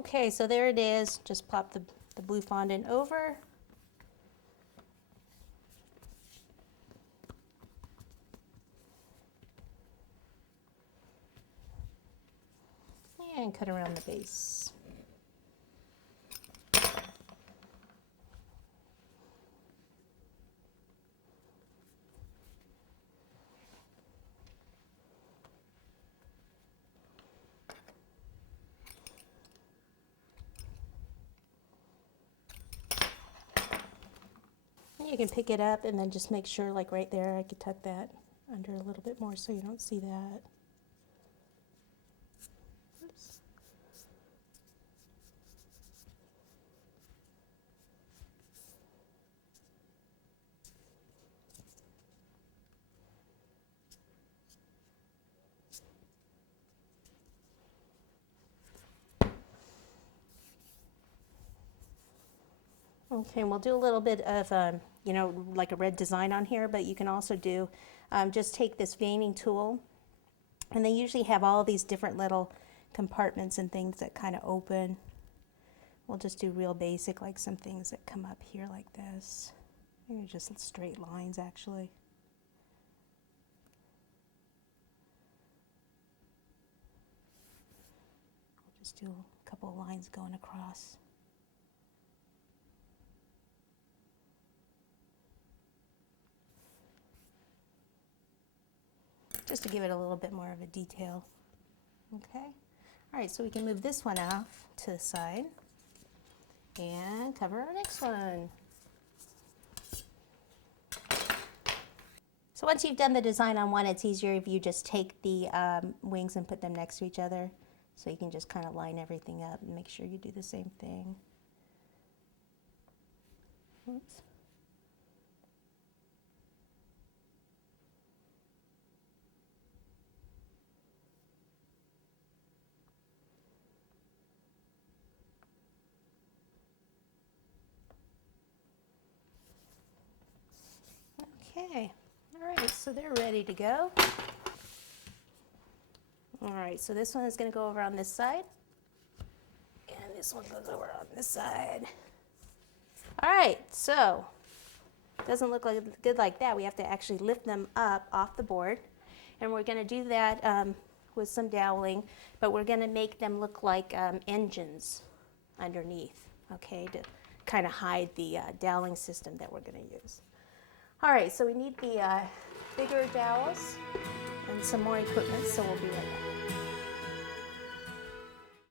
Okay, so there it is. Just plop the blue fondant over. And cut around the base. You can pick it up and then just make sure, like right there, I could tuck that under a little bit more so you don't see that. Oops. Okay, and we'll do a little bit of, you know, like a red design on here, but you can also do, just take this veining tool, and they usually have all these different little compartments and things that kind of open. We'll just do real basic, like some things that come up here like this. Maybe just straight lines, actually. Just do a couple of lines going across. Just to give it a little bit more of a detail. Okay. All right, so we can move this one off to the side and cover our next one. So once you've done the design on one, it's easier if you just take the wings and put them next to each other. So you can just kind of line everything up and make sure you do the same thing. Oops. Okay, all right, so they're ready to go. All right, so this one is going to go over on this side, and this one goes over on this side. All right, so it doesn't look like good like that. We have to actually lift them up off the board, and we're going to do that with some doweling, but we're going to make them look like engines underneath, okay, to kind of hide the doweling system that we're going to use. All right, so we need the bigger dowels and some more equipment, so we'll be right back.